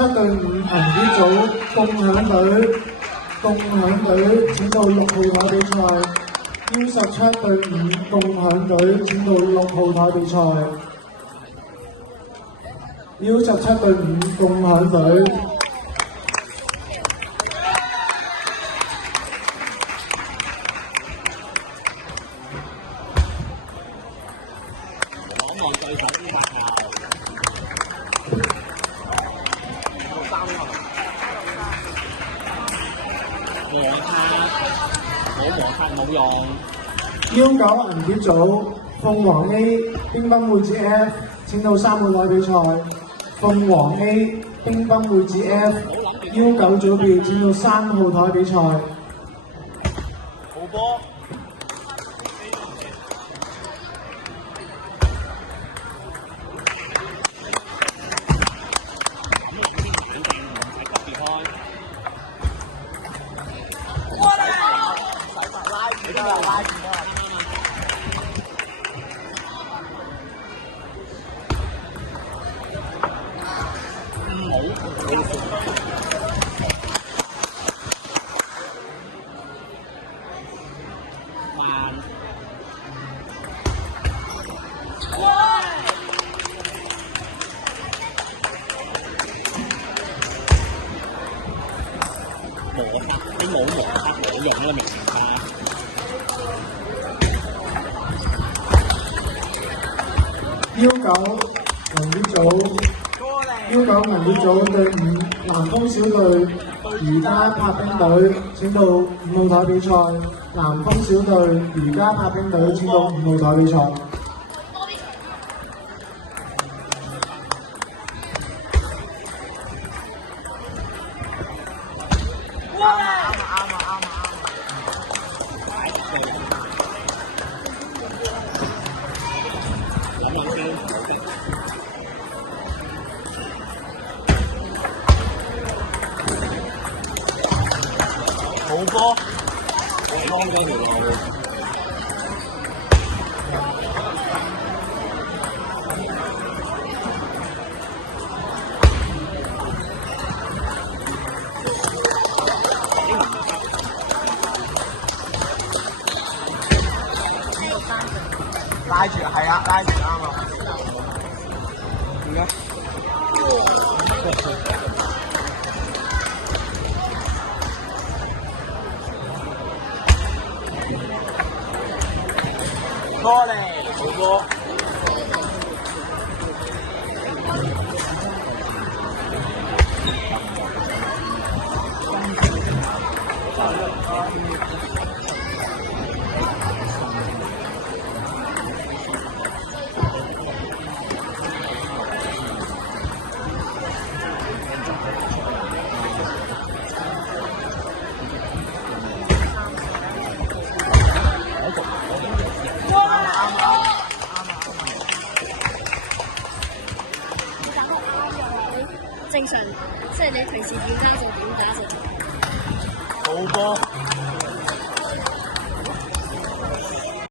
17隊伍銀啲組共享隊請到6號台比賽。U17隊伍共享隊請到6號台比賽。U17隊伍共享隊。冇用。U9銀碟組鳳凰 A 乒乓會址 F 請到3號台比賽。鳳凰 A 乒乓會址 F U9 組別請到3號台比賽。好波。U9銀碟組隊伍南豐小隊瑜伽拍兵隊請到5號台比賽。南豐小隊瑜伽拍兵隊請到5號台比賽。好波，我幫咗條路。拉住係啊，拉住啱啊。點解？過嚟，好波。正常，即係你平時點打就點打就。好波。